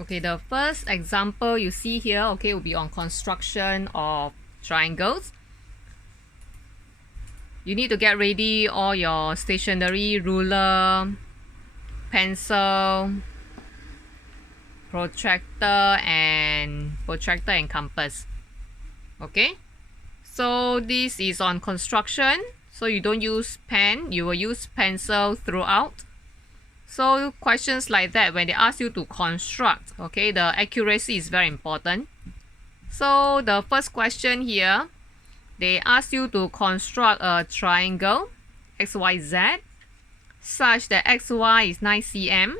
Okay, the first example you see here, okay, will be on construction of triangles. You need to get ready all your stationery, ruler, pencil, protractor and compass. Okay, so this is on construction, so you don't use pen, you will use pencil throughout. So questions like that, when they ask you to construct, okay, the accuracy is very important. So the first question here, they ask you to construct a triangle XYZ such that XY is 9 cm,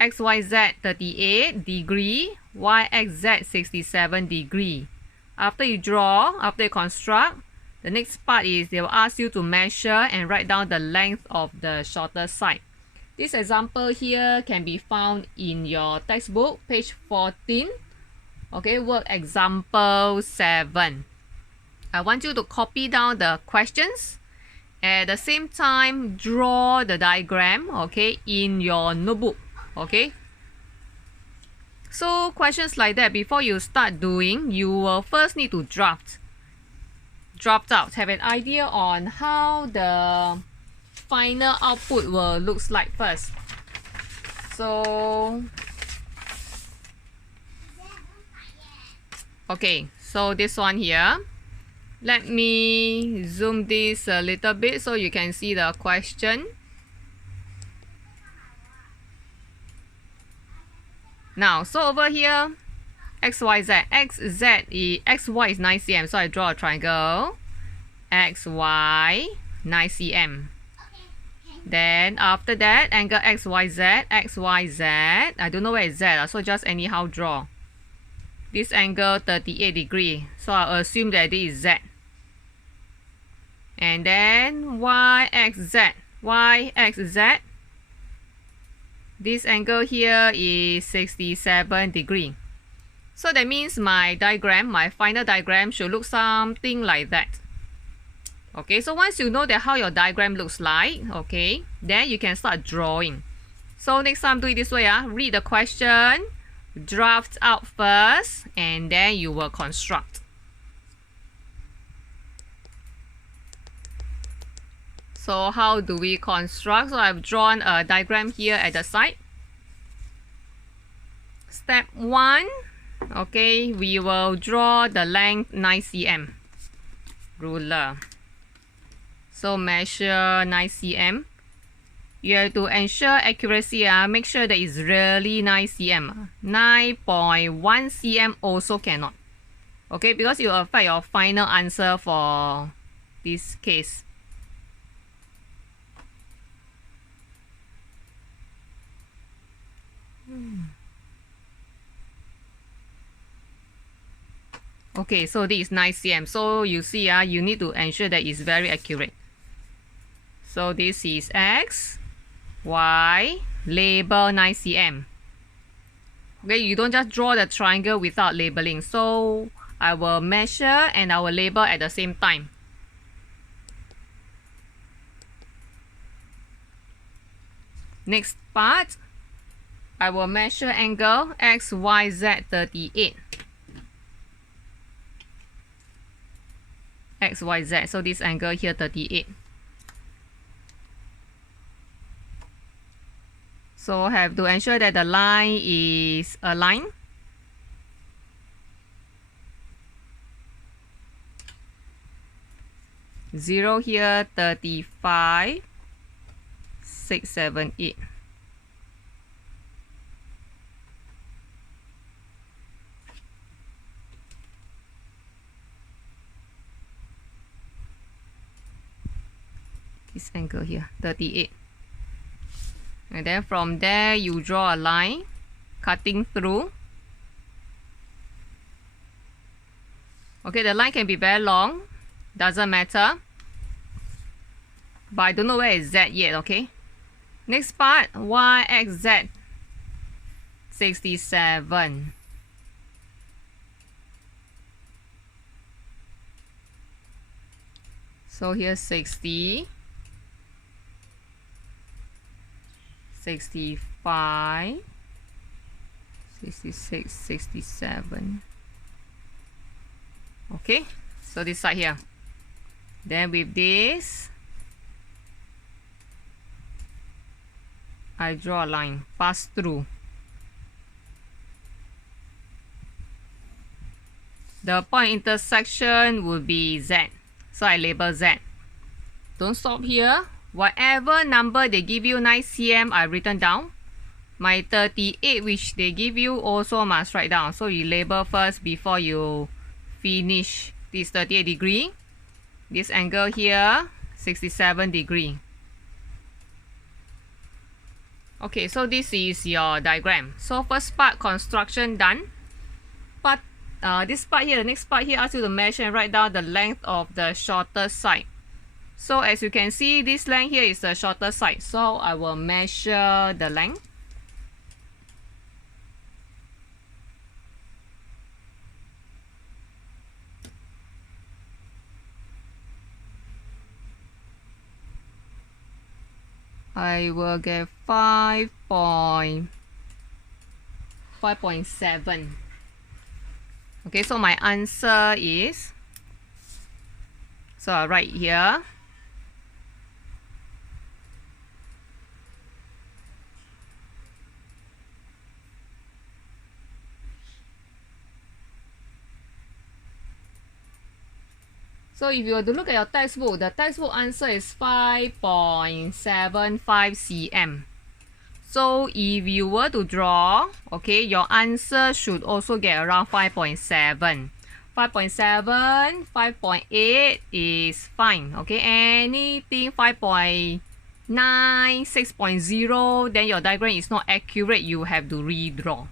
XYZ 38 degree, YXZ 67 degree. After you draw, after you construct, the next part is they will ask you to measure and write down the length of the shorter side. This example here can be found in your textbook, page 14. Okay, work example 7. I want you to copy down the questions. At the same time, draw the diagram, okay, in your notebook, okay. So questions like that, before you start doing, you will first need to draft out, have an idea on how the final output will looks like first. So okay, so this one here, let me zoom this a little bit so you can see the question. Now, so over here, XYZ, XY is 9 cm, so I draw a triangle, XY 9 cm. Then after that, angle XYZ, I don't know where is Z, so just anyhow draw. This angle 38 degree, so I'll assume that this is Z. And then YXZ, this angle here is 67 degree. So that means my diagram, my final diagram should look something like that. Okay, so once you know that how your diagram looks like, okay, then you can start drawing. So next time do it this way, read the question, draft out first, and then you will construct. So how do we construct? So I've drawn a diagram here at the side. Step 1, okay, we will draw the length 9 cm. Ruler. So measure 9 cm. You have to ensure accuracy. Make sure that it's really 9 cm. 9.1 cm also cannot. Okay, because it will affect your final answer for this case. Okay, so this is 9 cm. So you see, you need to ensure that it's very accurate. So this is X, Y, label 9 cm. Okay, you don't just draw the triangle without labeling. So I will measure and I will label at the same time. Next part, I will measure angle XYZ 38. XYZ, so this angle here 38. So have to ensure that the line is aligned. Zero here, 35, 6, 7, 8. This angle here, 38. And then from there, you draw a line cutting through. Okay, the line can be very long, doesn't matter. But I don't know where is Z yet, okay? Next part, YXZ 67. So here's 60, 65, 66, 67. Okay, so this side here. Then with this, I draw a line, pass through. The point intersection will be Z. So I label Z. Don't stop here. Whatever number they give you 9 cm, I written down. My 38 which they give you also must write down. So you label first before you finish. This 38 degree. This angle here, 67 degree. Okay, so this is your diagram. So first part, construction done. But this part here, the next part here asks you to measure and write down the length of the shorter side. So as you can see, this length here is the shorter side. So I will measure the length. I will get 5.7. Okay, so my answer is, so I write here, so if you were to look at your textbook, the textbook answer is 5.75 cm. So if you were to draw, okay, your answer should also get around 5.7. 5.7, 5.8 is fine. Okay, anything 5.9, 6.0, then your diagram is not accurate, you have to redraw.